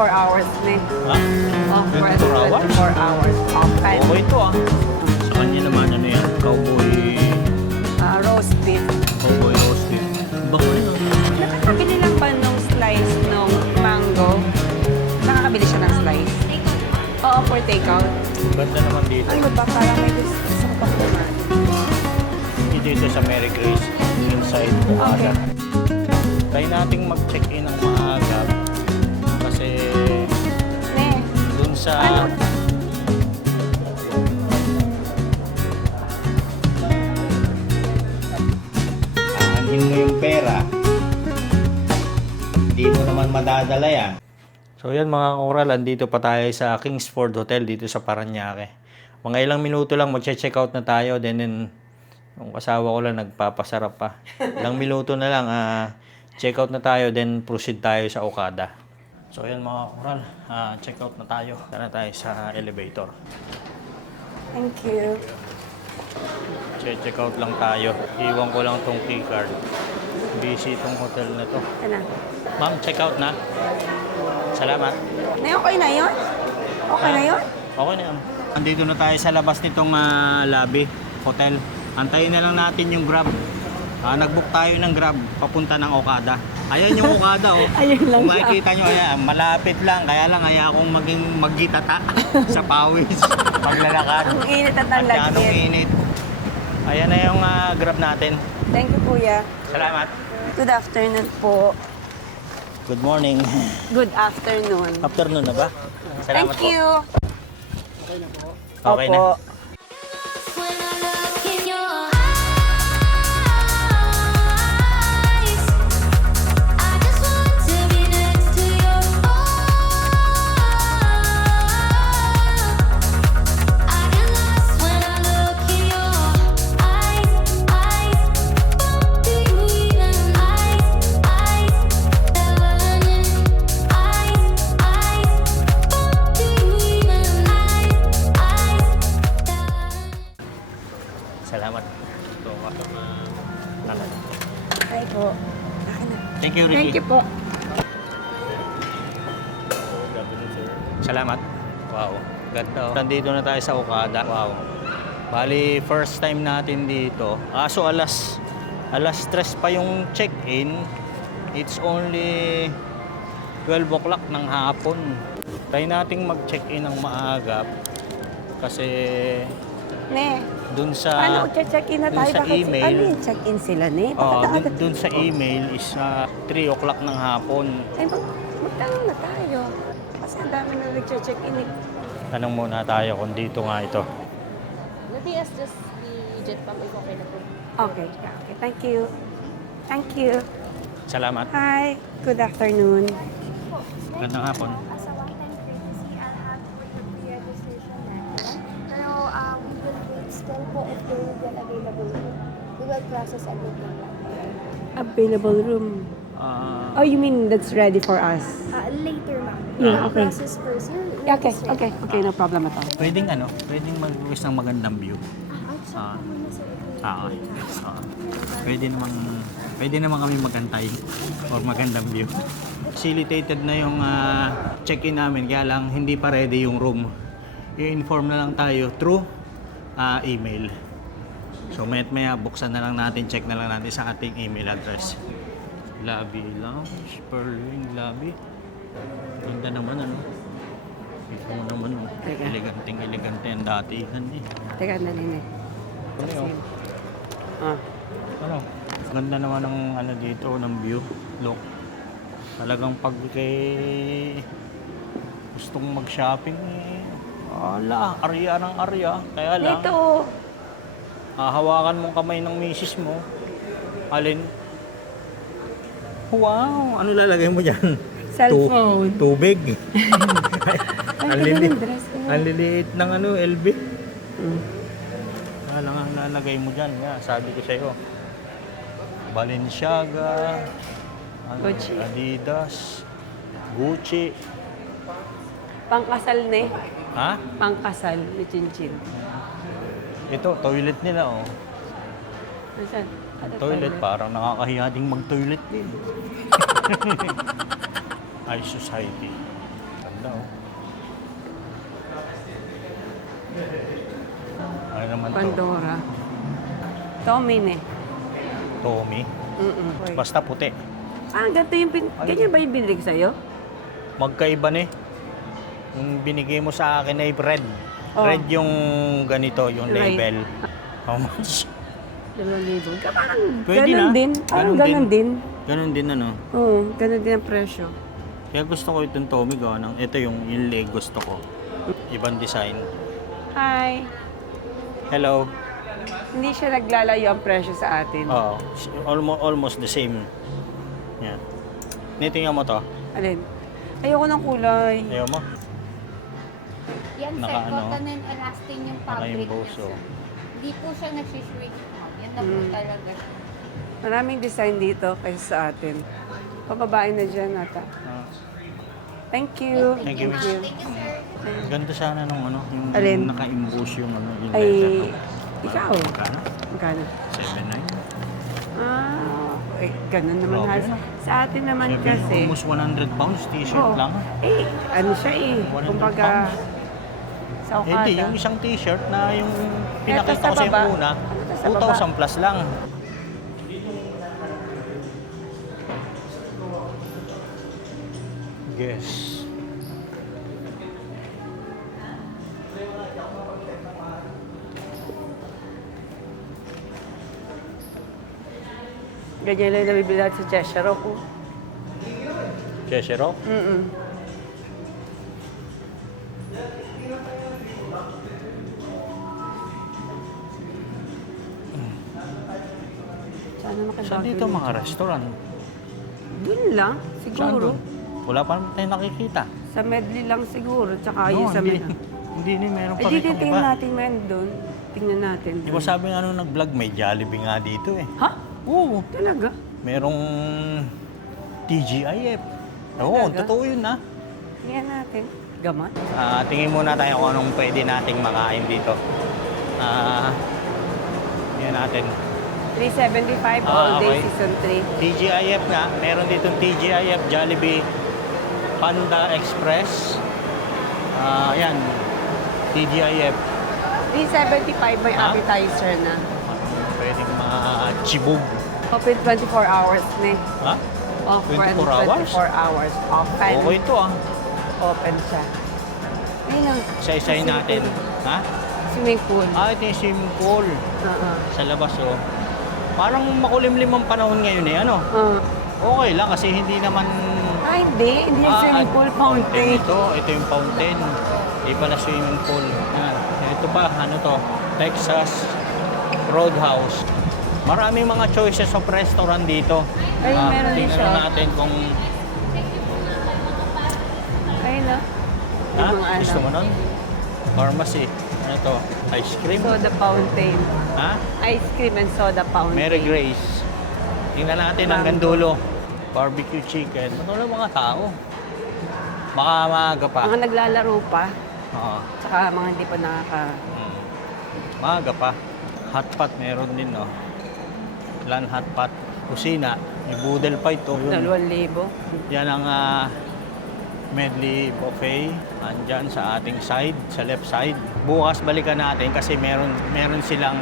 4 hours na eh. Ha? Oh, 24 hours? 4 hours. Okay. Okay ito ah. Sa kanya naman ano yan, cowboy Roast beef. roast beef. Bako rin ah. Nakakabili lang ba nung slice nung mango? Nakakabili siya ng slice? Oo, for takeout. Ganda naman dito. Ano ba? Parang may gusto ko pa kumain. Dito sa Mary Grace, inside Okada. Okay. Try nating mag-check-in ng maaga kasi Ne. dun sa Ano? aanhin mo yung pera, hindi mo naman madadala yan. So yan mga koral, andito pa tayo sa Kingsford Hotel dito sa Parañaque. Mga ilang minuto lang magche-check out na tayo, then yung asawa ko lang nagpapasarap pa. Ilang minuto na lang, check out na tayo, then proceed tayo sa Okada. So yan mga koral, check out na tayo. Tara tayo sa elevator. Thank you. Check out lang tayo. Iwan ko lang tong keycard. Busy itong hotel na to. Ano? Ma'am, check out na. Salamat. Ne, okay na yun? Okay na yun? Okay na yan. Andito na tayo sa labas nitong lobby, hotel. Antayin na lang natin yung Grab. Nag-book tayo ng Grab papunta ng Okada. Ayan yung Okada oh. Ayun lang Kung siya. makikita nyo, ayan, malapit lang. Kaya lang akong maging maggitata sa pawis. Paglalakad. Ang init at ang At anong lagkit. init. Ayan na yung Grab natin. Thank you, Kuya. Salamat. Good afternoon po. Good morning. Good afternoon. Afternoon na ba? Salamat Thank you. po. Okay na. Opo. When I look in your eyes, I just want to be next to your I get lost when I look in your eyes. Both do you even eyes? Never learning eyes. Both do you even Salamat. Ito ako Hi po. Akin na. Thank you, Ricky. Thank you po. Salamat. Wow. Ganda. Nandito na tayo sa Okada. Wow. Bali, first time natin dito. So alas 3 pa yung check-in. It's only 12 o'clock ng hapon. Try nating mag-check-in ng maaga. Kasi Ne, dun sa paano check-in na dun tayo? sa Bakit email, ano yung check-in sila, Ne? Bakit dun sa email is 3 o'clock ng hapon. Ay, magtanong na tayo. Kasi ang dami na nag-check-in eh. Tanong muna tayo kung dito nga ito. Natias just the jet pump if okay na po. Okay, okay. Thank you. Thank you. Salamat. Hi. Good afternoon. Gandang hapon. As a one-time courtesy, I'll have to put the pre-registration natin. Pero we will wait still po if there will be an available room. We will process a booking lang. Available room. Oh, you mean that's ready for us? Later, ma'am. Yeah, okay. Process first. Okay, okay. Okay, no problem at all. Pwedeng mag-request ng magandang view. Outside po muna sir. Pwede naman kami magantay or magandang view. Facilitated na yung check-in namin, kaya lang hindi pa ready yung room. I-inform na lang tayo through email. So maya buksan na lang natin, check na lang natin sa ating email address. Lobby Lounge, Perling Lobby. Ganda naman ano. Ito mo naman oh. Teka. Elegante ang datihan eh. Teka, dali na. Ano yun? Ah. Ano? Ganda naman ng ano dito, ng view. Look. Talagang pag kay gustong mag-shopping eh. Ala, arya ng arya. Kaya lang, Dito. hawakan mong kamay ng misis mo. Alin? Wow! Ano lalagay mo dyan? Cellphone. Tubig. Ay, ganun, dress ko. Ang liliit ng ano, LV. Mm. Ano ang lalagay mo dyan? Yeah, sabi ko sa'yo. Balenciaga, Gucci. Adidas, Gucci. Pangkasal ne. Ha? Pangkasal ni Chinchin. Ito, toilet nila oh. Nasaan? Ano Toilet, parang nakakahiya ding mag-toilet din. High society. ito. Ano naman to? Pandora. Tommy ne. Tommy. Mm-mm. Basta puti. Ganito yung ganyan ba yung binili ko sa'yo? Magkaiba ni. Yung binigay mo sa akin ay red. Oh. Red yung ganito, yung Right. label. How much? 2,000. Parang Pwede ganun na. din. Parang ganun din. Ganun din ano. Oo, ganun din ang presyo. Kaya gusto ko itong Tommy gawa ng ito yung leg gusto ko. Ibang design. Hi. Hello. Hindi siya naglalayo ang presyo sa atin. Oh, almost the same. Yan. Nitingnan mo to. Alin? Ayoko ng kulay. Ayaw mo? Yan sir, Naka-ano? cotton and elastin yung fabric Naka-emboss, niya, sir. oh. Hindi po siya nagsishrink out. Yan na po talaga siya. Maraming design dito kaysa sa atin. Pababae na dyan ata. Ah, Thank you. Thank you, miss. Ganda sana nung ano, yung Alin? naka-emboss yung ano, yung Ay, letter, no? ikaw. Magkano? Magkano? 7.9. Ganun naman Grabe, has. no? Sa atin naman kasi. Almost 100 pounds t-shirt Oo. lang. Ano siya 100 Kumbaga, sa Eh Okada. di, yung isang t-shirt na yung Eto pinakita sa ko sa baba. yung una, Ito sa baba. 2,000 plus lang. Guess. Ganyan lang yung nabibili natin sa Cheshire Rock. Cheshire Rock? Mm-mm. Saan naman kayo Saan dito mga restaurant? Doon lang, Saan siguro. doon? Wala pa naman tayo nakikita. Sa medley lang siguro, tsaka No, yung sa hindi, medley. hindi ni meron Eh, pa di rin tingnan iba. natin man doon. Tingnan natin. Di ba sabi nga nung nag-vlog, may Jollibee nga dito eh. Ha? Oo. Talaga? Merong TGIF. Oo, Talaga? totoo yun na. Tingnan natin. Gaman? Tingin muna tayo kung anong pwede nating makain dito. Tingnan natin. 375 all day okay. season 3. TGIF nga, meron ditong TGIF, Jollibee, Panda Express. Yan, TGIF. 375 may Ha? appetizer na. Pwedeng mga chibog. Open 24 hours na. Ha? Open 24 hours? 24 hours. Open. Okay ito ah. Open siya. Ayun ang Isa-isahin natin. Ha? swimming pool. Ito yung swimming pool. Sa labas oh. Parang makulimlim ang panahon ngayon eh, ano? Okay lang kasi hindi naman... Hindi. Hindi yung swimming pool, fountain. Ito yung fountain. Hindi pala swimming pool. Yan. Ito pa, ano to? Texas Roadhouse. Maraming mga choices of restaurant dito. Ay, meron din tingnan siya. natin kung... Ayun na. Ha? Yung mga Gusto ano. mo nun? Pharmacy. Ano to? Ice cream? Soda fountain. Ha? Ice cream and soda fountain. Mary Grace. Tingnan natin hanggang dulo. Barbecue chicken. Ano lang mga tao? Baka maaga pa. Mga naglalaro pa. Oo. Tsaka mga hindi pa Maaga pa. Hot pot meron din, no? Lan hot pot. Kusina. May boodle pa ito. Yun. 2,000. Yan ang medley buffet. Andyan sa ating side, sa left side. Bukas balikan natin kasi meron silang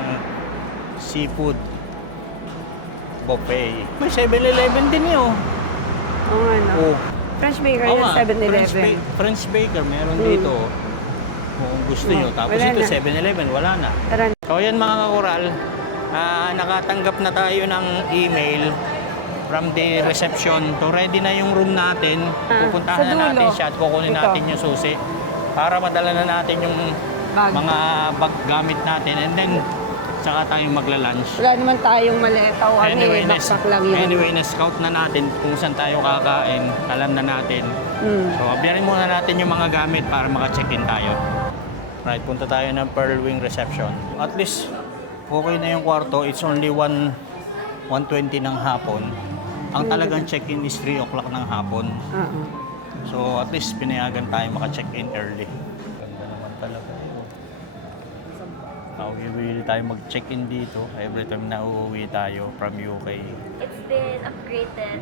seafood buffet. May 7-Eleven din yun. Oo nga, no? Oh. French baker Oo yung nga, 7-Eleven. French baker meron dito. Kung gusto nyo. Tapos Wala ito na. 7-Eleven, wala na. Tara. So ayan mga kakural, nakatanggap na tayo ng email from the reception. So ready na yung room natin. Sa Pupuntahan na dulo. natin siya at kukunin Ito. natin yung susi para madala na natin yung Bag. mga bag gamit natin. And then, saka tayo magla-lunch. Wala naman tayong maleta o backpack lang yun. Anyway, na-scout na natin kung saan tayo kakain. Alam na natin. So, abiyarin muna natin yung mga gamit para maka-check-in tayo. Right, punta tayo ng Pearl Wing Reception. At least, okay na yung kwarto. It's only 1:20 ng hapon. Ang talagang check-in is 3 o'clock ng hapon. So, at least pinayagan tayo maka-check-in early. Ganda naman talaga yun. Will tayo mag-check-in dito every time na uuwi tayo from UK. It's been upgraded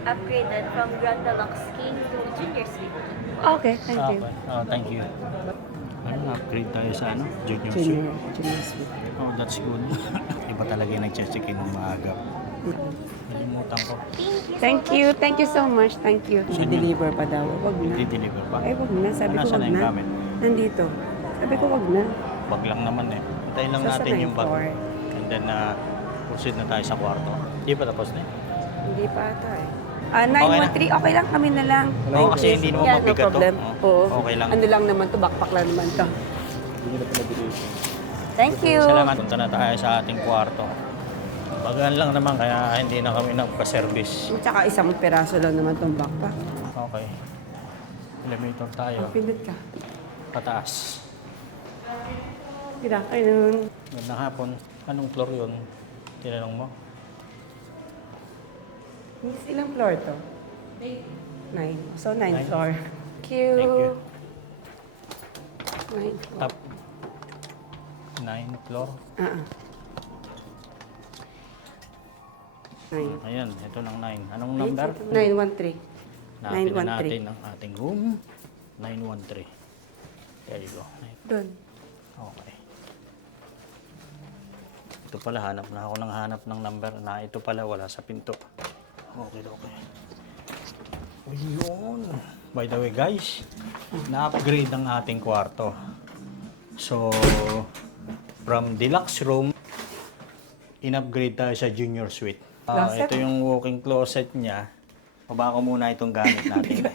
from Grand Deluxe King to Junior Suite. Okay, thank you. Okay. Oh, thank you. Ano, upgrade tayo sa ano? Junior suite. Junior suite. Oh, that's good. Iba talaga yung nag-check-in ng maaga. Nalimutan ko. Thank you so much, thank you. I-deliver pa daw, wag na. Di-deliver pa. Ay, wag na, sabi ko Nasaan wag na yung na. gamit? Nandito. Sabi ko wag na. Bag lang naman eh. Antayin lang natin yung bag. And then, proceed na tayo sa kwarto. Hindi pa tapos na eh. Hindi pa ata eh. 913, okay lang kami na lang. Oo, kasi hindi naman Yeah, mabigat no problem. to. Oo. Okay lang. Ano lang naman to, backpack lang naman to. Thank you. Salamat. Punta na tayo sa ating kwarto. Bagaan lang naman kaya hindi na kami nagpa-service. Tsaka isang peraso lang naman tong backpack. Okay. Elevator tayo. Pindot ka. Pataas. Good afternoon. Magandang hapon. Anong floor yun? Tinanong mo? Ilang floor to? 9. So, 9 Nine. floor. Thank you. Thank you. 9 floor. Top 9 floor. 9. Ayan, ito ng 9. Anong number? 913. Napin na 913. natin ang ating room. 913. There you go. Doon. Okay. Ito pala, hanap na ako ng hanap ng number na ito pala wala sa pinto. Okay, okay. Ayun. By the way guys, na-upgrade ang ating kwarto. So, from deluxe room, in-upgrade tayo sa junior suite. Closet? Ito yung walk-in closet niya. Baba ko muna itong gamit natin.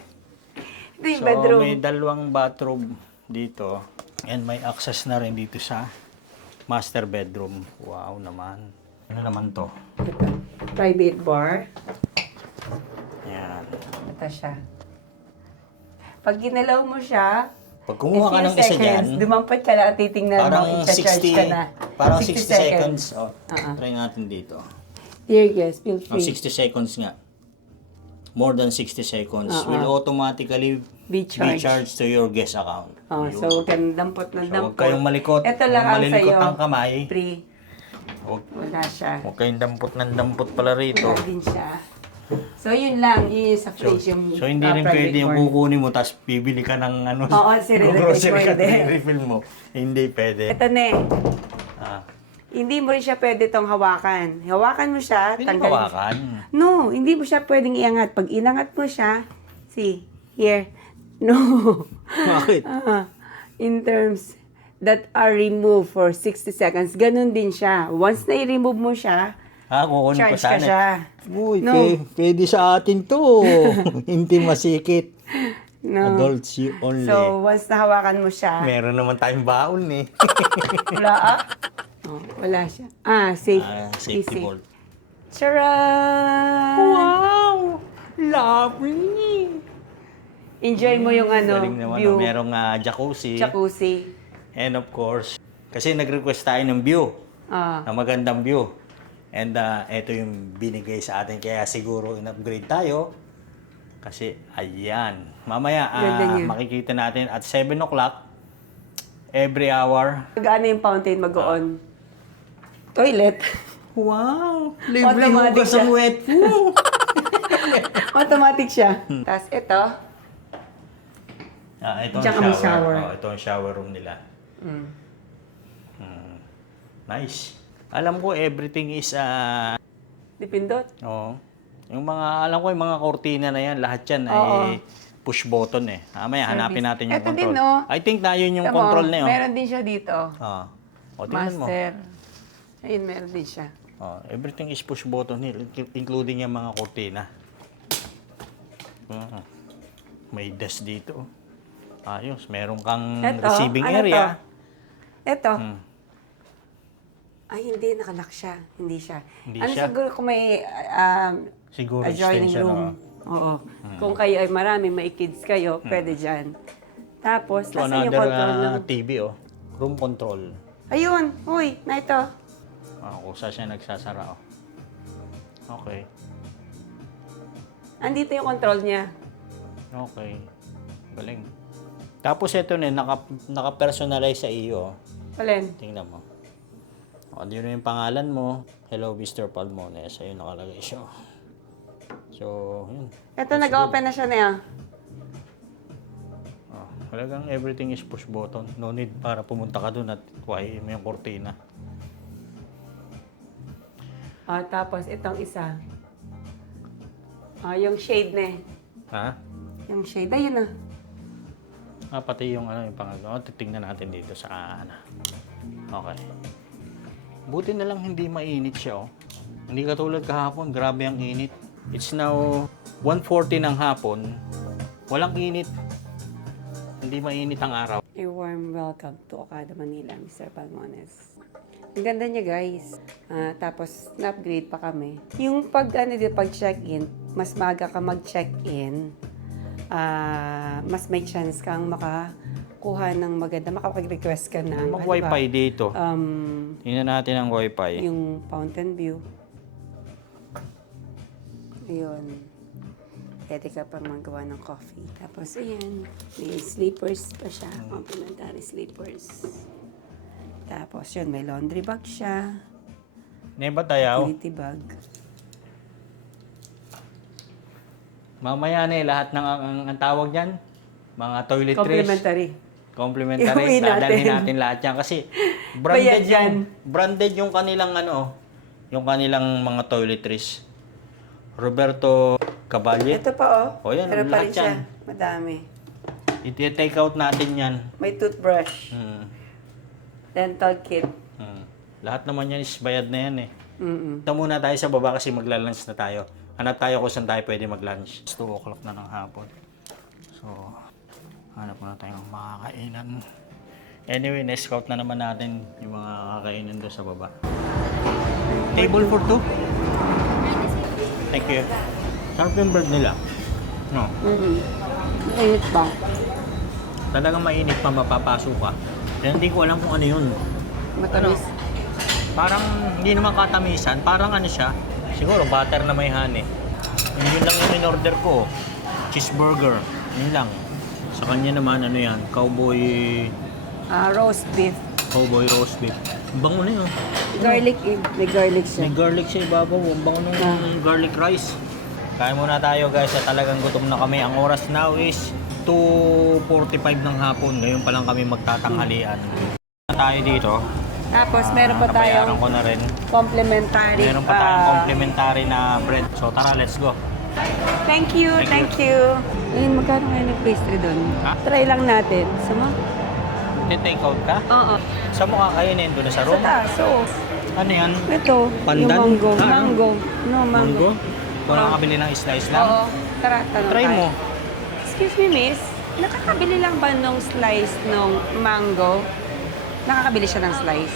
Ito yung So, bedroom. may dalawang bathroom dito. And may access na rin dito sa master bedroom. Wow naman. Ano naman to? Ito. Private bar. Yan. Ito siya. Pag ginalaw mo siya, Pag kumuha ka ng isa dyan, dumampat ka lang at titingnan parang mo, i-charge ka na. 60, parang 60 seconds. Oh, Uh-uh. try natin dito. Dear guest, feel Oh, free. 60 seconds nga. More than 60 seconds will automatically Be charged. charged to your guest account. Oh, Yun. so, huwag kang dampot na So, dampot. huwag kayong malikot. Ito lang ang Malilikot sa'yo. ang kamay. Free. Huwag, Wala siya. huwag kayong dampot ng dampot pala rito. Wala din siya. So, yun lang. Yun yung sa So, fridge yung so hindi rin private pwede yung bar. kukunin mo tapos bibili ka ng ano. Oo, sire-refill grocery mo, ka, hindi. refill mo. Hindi pwede. Ito na eh. Ah, Hindi mo rin siya pwede itong hawakan. Hawakan mo siya, pwede tanggalin. bawakan. No, hindi mo siya pwedeng iangat. Pag inangat mo siya, see, here. No. Bakit? In terms that are removed for 60 seconds, ganun din siya. Once na i-remove mo siya, Kukunin ko charge ka sana. siya. Uy, No. pwede sa atin to. Hindi masikit. No. Adults only. So, once na hawakan mo siya, Meron naman tayong baon eh. wala Oh, wala siya. Safe. Safety Easy. bolt. Charan! Wow! Lovely! Enjoy mo yung Galing naman. view. Merong jacuzzi. Jacuzzi. And of course, kasi nag-request tayo ng view. Ah. Na magandang view. And ito yung binigay sa atin. Kaya siguro in-upgrade tayo. Kasi ayan. Mamaya Ganda niya. makikita natin at 7 o'clock every hour. Gaano yung fountain mag-on? Toilet. Wow! Automatic hugas ang siya. wet. Woo! Automatic siya. Tapos ito. Ito ang Diyan kami shower. shower. Oh, ito ang shower room nila. Nice. Alam ko everything is Dipindot. oh. Yung mga alam ko yung mga kortina na yan, lahat yan Oo. ay push button eh. Mamaya hanapin natin yung Ito control. din, no? I think na yun yung Tama, control na yun. Meron din siya dito. O, tingnan mo. Master. Ayun, meron din siya. Everything is push button here, including yung mga kortina. May desk dito. Ayos, meron kang Ito, receiving ano area. Ito. Ay, hindi. Nakalock siya. Hindi siya. Hindi ano siya? siguro kung may Siguro adjoining extension, room. Oo. Kung kayo ay marami, may kids kayo, pwede dyan. Tapos, So, nasa yung another control ng... TV, oh. Room control. Ayun! Uy! Na ito. Kung saan siya nagsasara, oh. Okay. Andito yung control niya. Okay. Galing. Tapos ito na, naka-personalize sa iyo. Alin? Tingnan mo. Yun yung pangalan mo. Hello, Mr. Palmones. Ayun, nakalagay siya. So, yun. Ito, nag-open na siya na yan. Talagang everything is push button. No need para pumunta ka doon at kuhain mo yung kortina. Tapos itong isa. Yung shade na eh. Ha? Yung shade, ayun na. Pati yung yung pangagawa. Titingnan natin dito sa Okay. Buti na lang hindi mainit siya, oh. Hindi katulad kahapon, grabe ang init. It's now 1:40 ng hapon. Walang init. Hindi mainit ang araw. A warm welcome to Okada, Manila, Mr. Palmones. Ang ganda niya, guys. Tapos, na-upgrade pa kami. Yung pag check-in, mas maaga ka mag-check-in, mas may chance kang makakuha ng maganda, makapag-request ka ng Mag-wifi dito. Tingnan natin ang wifi. Yung fountain view. Ayun. Pwede ka pang magawa ng coffee. Tapos, ayan. May sleepers pa siya. Complimentary sleepers. Tapos, yun. May laundry bag siya. Neba tayo. Utility bag. Mamaya na lahat ng ang tawag niyan. Mga toiletries. Complimentary. Complimentary. Iuwi natin. Dadalhin natin lahat yan kasi Bayad yan. Branded yung kanilang yung kanilang mga toiletries. Roberto Caballe. Ito pa, oh. O yan, Pero pa lahat rin siya. yan. Madami. I-take out natin yan. May toothbrush. Dental kit. Lahat naman yan is bayad na yan eh. Mm-mm. Ito muna tayo sa baba kasi magla-lunch na tayo. Hanap tayo kung saan tayo pwede mag-lunch. 2 o'clock na ng hapon. So, hanap muna tayong makakainan. Anyway, na-scout na naman natin yung mga kakainan doon sa baba. Table for 2? Thank you. Sarap yung bird nila. No. Init ba? Talagang mainit pa mapapasok ka. Kaya hindi ko alam kung ano yun. Matamis. Parang hindi naman katamisan. Parang siya. Siguro butter na may honey. Yun lang yung in-order ko. Cheeseburger. Yun lang. Sa kanya naman yan. Cowboy Roast beef. roast beef. Ang bango na yun. Garlic, may garlic siya. May garlic sa ibabaw. Ang bango ng garlic rice. Kain muna tayo guys. At talagang gutom na kami. Ang oras now is 2:45 ng hapon. Ngayon pa lang kami magtatanghalian. Tayo dito. Tapos meron pa Nabayaran tayong ko na rin. complimentary. Meron pa tayong complimentary na bread. So tara, let's go. Thank you, thank you. Ayun, magkano ngayon yung pastry doon? Ha? Try lang natin. Sama? Take out ka? Oo. Saan mo kakainin? Doon na sa Sa room? taas, oo. Ano yan? Ito, Pandan? yung mango. Ah, Mango. No, mango. Kung nakakabili ng slice lang? Oo. Tara, tanong Try tayo. mo. Excuse me, miss. Nakakabili lang ba nung slice nung mango? Nakakabili siya ng slice?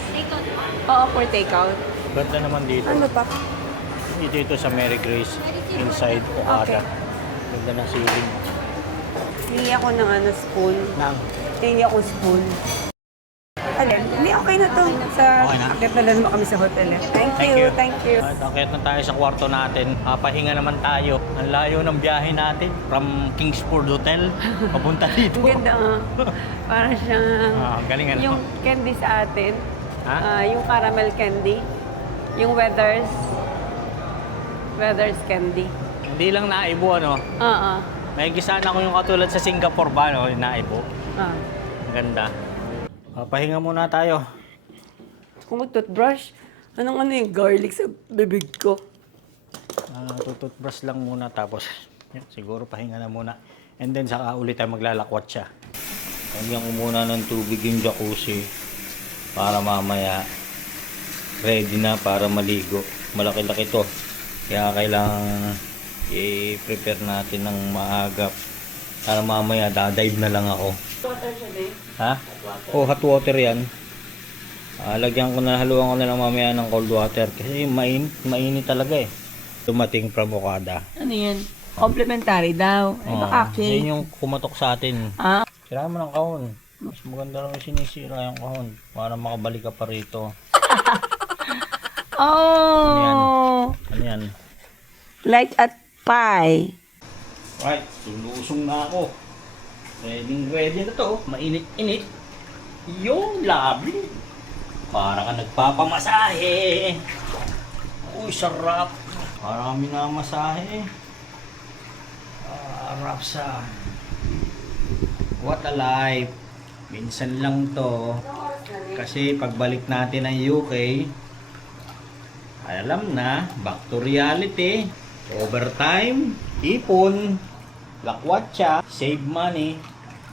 Oo, for takeout. Ganda naman dito. Ano pa? Dito sa Mary Grace. Inside Okada. Okay. Ganda ng ceiling. Hingi ako ng spoon. Nang. Hingi ako spoon. Alin? Hindi, okay na to. Okay na? Akit na lang mo kami sa hotel. Thank you, thank you. At akit na tayo sa kwarto natin. Papahinga naman tayo. Ang layo ng biyahe natin from Kingsford Hotel papunta dito. Ang ganda nga. Para siyang Galing ano? yung candy sa atin. Ha? Yung caramel candy. Yung Weathers candy. Hindi lang naibo Oo. May gisaan ako yung katulad sa Singapore ba yung naibo. Ah. Ganda. Papahinga muna tayo. Kung mag-toothbrush, anong yung garlic sa bibig ko? Tututbrush lang muna tapos siguro pahinga na muna. And then saka ulit tayo maglalakwat siya. Lagyan ko muna ng tubig yung jacuzzi para mamaya ready na para maligo. Malaki-laki to. Kaya kailangan i-prepare natin ng maaga para mamaya dadive na lang ako. Water siya, babe. Ha? Oh, hot water yan. Lagyan ko na, haluan ko na lang mamaya ng cold water kasi mainit talaga eh. Dumating from Okada. Ano yan? Complimentary daw. Ay, baka cake. Yun yung kumatok sa atin. Ah. Sira mo ng kahon. Mas maganda lang yung sinisira yung kahon para makabalik ka pa rito. Oh! Ano yan? Like at pie. Right, sulusong na ako. Ready na to. Mainit-init. Yung lovely. Para ka nagpapamasahe. Uy, sarap. Para kami namasahe. Sarap sa What a life. Minsan lang to. Kasi pagbalik natin ng UK, alam na, back to reality. Overtime, ipon, lakwatsa, save money,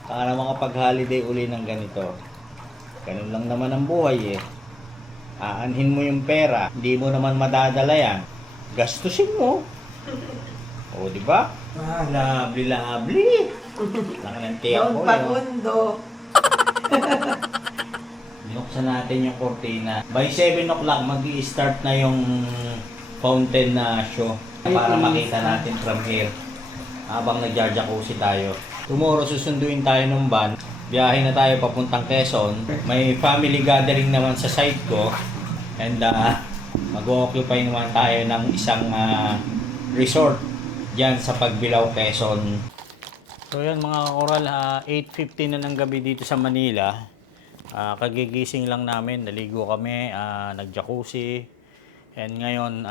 para makapag-holiday uli ng ganito. Ganun lang naman ang buhay eh. Aanhin mo yung pera, hindi mo naman madadala yan. Gastusin mo. O, di ba? Lovely, lovely. Lang ng tiyak ko. Binuksan natin yung kortina. By 7 o'clock, mag-i-start na yung fountain na show. Para makita natin from here. Habang nagja-jacuzzi tayo. Tomorrow, susunduin tayo ng van. Biyahe na tayo papuntang Quezon. May family gathering naman sa site ko. And mag-occupy naman tayo ng isang resort dyan sa Pagbilao, Quezon. So yan mga koral, 8:50 na ng gabi dito sa Manila. Kagigising lang namin, naligo kami, nag-jacuzzi. And ngayon,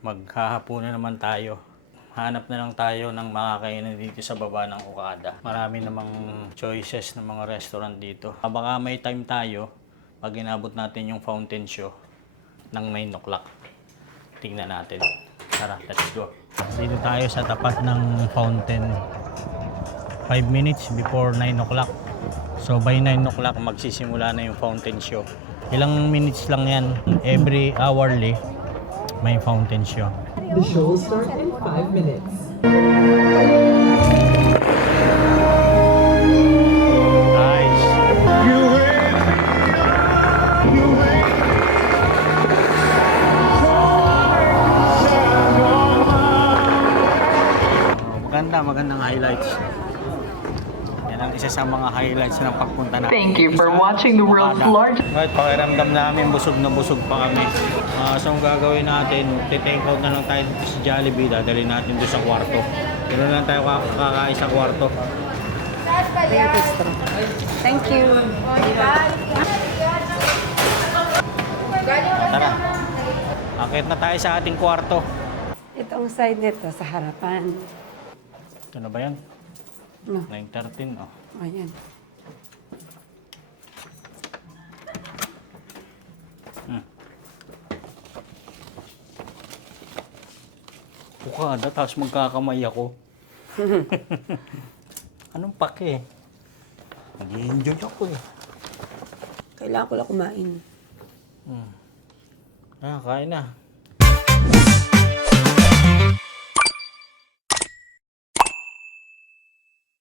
maghahapunan naman tayo. Hanap na lang tayo ng makakainan dito sa baba ng Okada. Marami namang choices ng mga restaurant dito. Baka may time tayo, pag inabot natin yung fountain show ng 9 o'clock. Tingnan natin. Tara, let's go. Dito tayo sa tapat ng fountain. 5 minutes before 9 o'clock. So by 9 o'clock magsisimula na yung fountain show. Ilang minutes lang yan. Every hourly may fountain show. The show will start in 5 minutes. Nice. Magandang highlights. Yan ang isa sa mga highlights ng pagpunta natin. Thank you for watching the world's largest. Right, pakiramdam namin busog na busog pa kami. So ang gagawin natin, take out na lang tayo dito sa Jollibee, dadalhin natin doon sa kwarto. Pero lang tayo kakain sa kwarto. Thank you. Tara. Akit na tayo sa ating kwarto. Itong side nito sa harapan. Ito na ba yan? No. 9:13, oh. Ayan. Bukada, tapos magkakamay ako. Anong pake? Nag-i-enjoy ako eh. Kailangan ko lang kumain. Kain na.